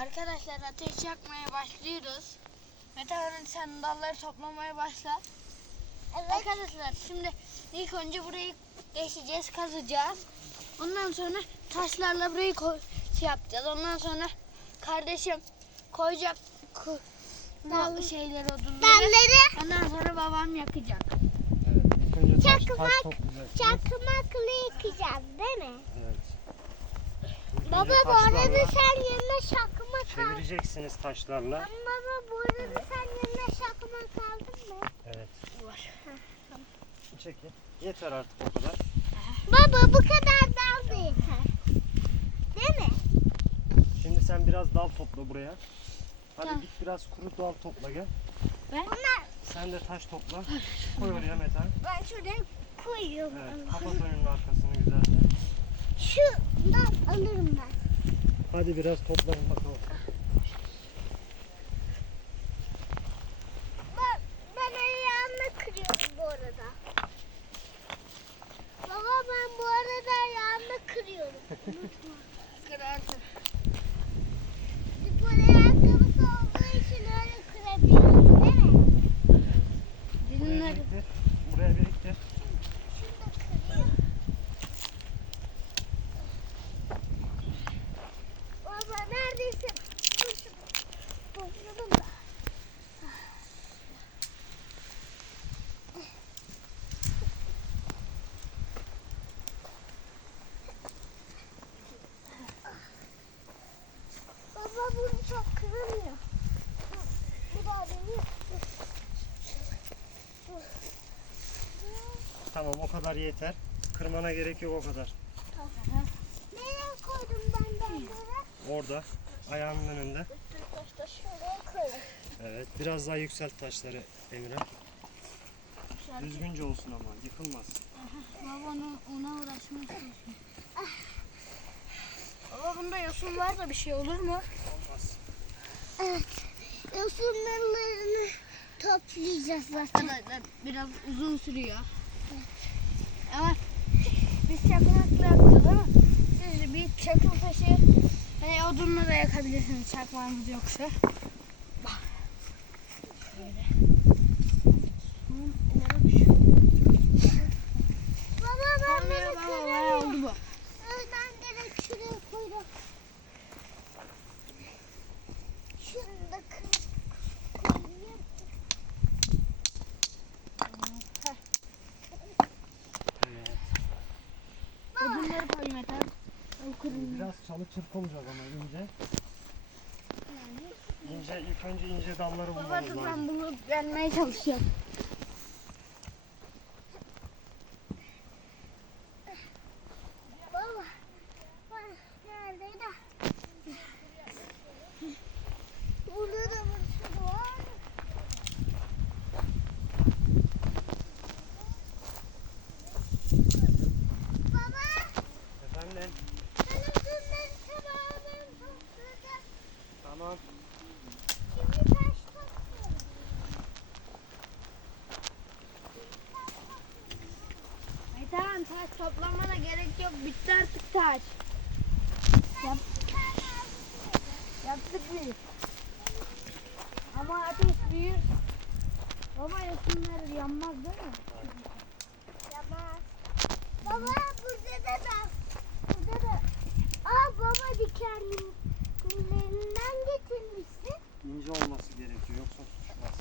Arkadaşlar ateş yakmaya başlıyoruz. Mete Hanım sen dalları toplamaya başla. Evet. Arkadaşlar şimdi ilk önce burayı geçeceğiz, kazacağız. Ondan sonra taşlarla burayı yapacağız. Ondan sonra kardeşim koyacak bu şeyleri, odunları. Dalları Ondan sonra babam yakacak. Evet, ilk önce taş Çakmak- toplayacaksınız. çakmakla yıkayacağız değil mi? Evet. İlk Baba önce bu arada taşlarla sen yanına çakmak al. çevireceksiniz taşlarla. Ama baba bu arada sen yanına çakmak aldın mı? Evet. Var. Çekil. Yeter artık o kadar. Baba bu kadar dal da yeter. Değil mi? Şimdi sen biraz dal topla buraya. Hadi Tamam. git biraz kuru dal topla gel. Onlar Sen de taş topla. Koy oraya Metan. ben şuraya koyuyorum. Evet, kapat önünün arkasını güzelce. Şundan alırım ben. Hadi biraz toplayın bakalım. Ben ayağımla kırıyorum bu arada. Baba ben bu arada ayağımla kırıyorum. Unutma. Kırarsın. Spor ayakkabısı olduğu için öyle kırabiliyorum değil mi? Buraya Dinler. biriktir. Buraya biriktir. Şunu da kırayım. Baba neredeyse topladım da. Baba bunu çok kırılmıyor. Bir daha deneyeyim. Tamam o kadar yeter. Kırmana gerek yok o kadar. Nereye koydum ben dalları? Orada ayağının önünde. Başta şuraya koyayım. Evet biraz daha yükselt taşları Emre. Düzgünce olsun ama yıkılmaz. Baba ona uğraşmak istiyorsun. Baba bunda yosun var da bir şey olur mu? Olmaz. Evet. Yosunlarını toplayacağız zaten. Arkadaşlar biraz uzun sürüyor. Ama biz çakmakla yapacağız ama siz bir çakıl taşı hani odunla da yakabilirsiniz çakmağınız yoksa. Bak. Böyle. Baba ben Olmuyor bunu baba, bayağı kırıyorum. oldu bu. Ben direkt şuraya koydum. Şunu da koyayım. Evet. Odunları koy Mete. O kırılıyor. Biraz çalı çırpılacak ama ince. İnce ilk önce ince dalları Baba bulmamız dur lazım. ben bunu gelmeye çalışıyorum. Baba. Neredeydi? Burada da bir sürü var. Baba. Efendim? Ben üzümleri tamamını topladım. Tamam. Şimdi taş topluyorum. Ay tamam taş toplamana gerek yok. Bitti artık taş. Yaptık biz. Ama ateş büyür. Baba yosunlar yanmaz değil mi? Tamam. Baba burada da. Burada da. Baba dikenlerinden getirmişsin. İnce olması gerekiyor yoksa tutuşmaz.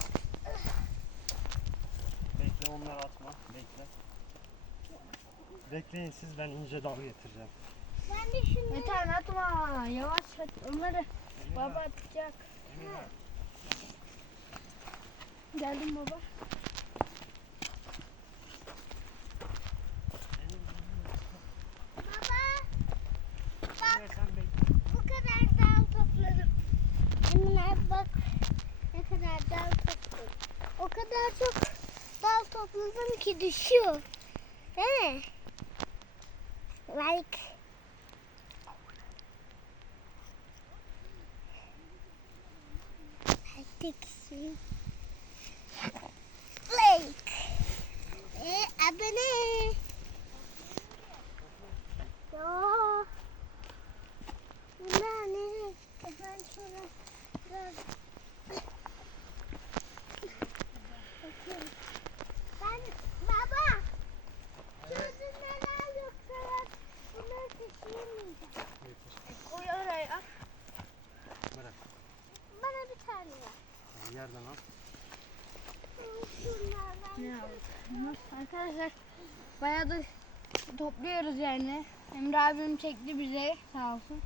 Bekle onları atma. Bekle. Bekleyin siz ben ince dal getireceğim. Ben de şunları. Metan atma. Yavaş at. Onları baba atacak. Emine. Geldim baba. Baba Emine sen bekle. bu kadar dal topladım. Emine bak ne kadar dal topladım. O kadar çok dal topladım ki düşüyor. Değil mi? Like. Like. Abone. Ya. Bunlar ne? Ben şöyle yerden al. Şunlardan. Arkadaşlar bayağı da topluyoruz yani. Emre abim çekti bize sağ olsun.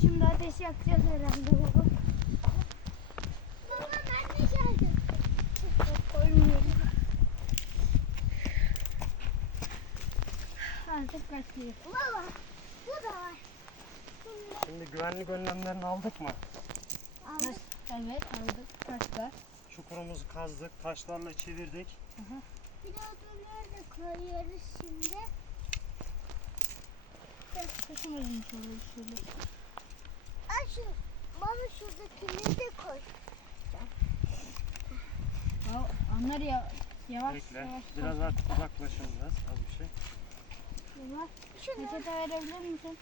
Şimdi ateş yakacağız herhalde baba. Baba ben de geldim. Koymuyorum. Artık kaçıyor. Baba bu da var. Şimdi güvenlik önlemlerini aldık mı? Aldık. Evet aldık taşlar. Çukurumuzu kazdık, taşlarla çevirdik. Bir de odunları da koyuyoruz şimdi. Taşımayalım şöyle. Al şu. Bana şuradakileri de koy. Ya, onlar yavaş Bekle. yavaş. Biraz artık uzaklaşın biraz. Az bir şey. Yavaş. Şunu Peçete verebilir misin?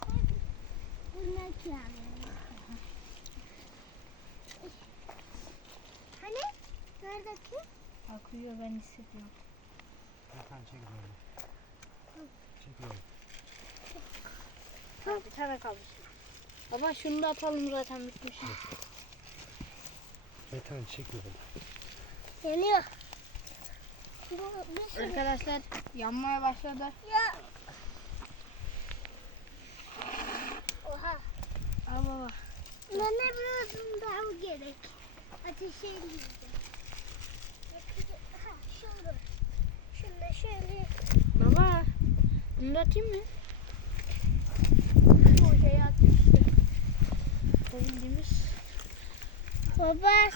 koy. Bunlar yani. Hani? Nerede ki? Akıyor ben hissediyorum. Hakan çek böyle. Çekiyorum. Bir tane kalmış. Baba şunu da atalım zaten bitmiş. Metan çek böyle. Yanıyor. Bu bir sürü. Arkadaşlar yanmaya başladı. Ya. Oha. Al baba. Bana bir odun daha gerek. Ateşe indireceğim. Ha şurada. Şunu şöyle. Baba bunu da atayım mı? O şeyi atmıştı. Bildiğimiz. Baba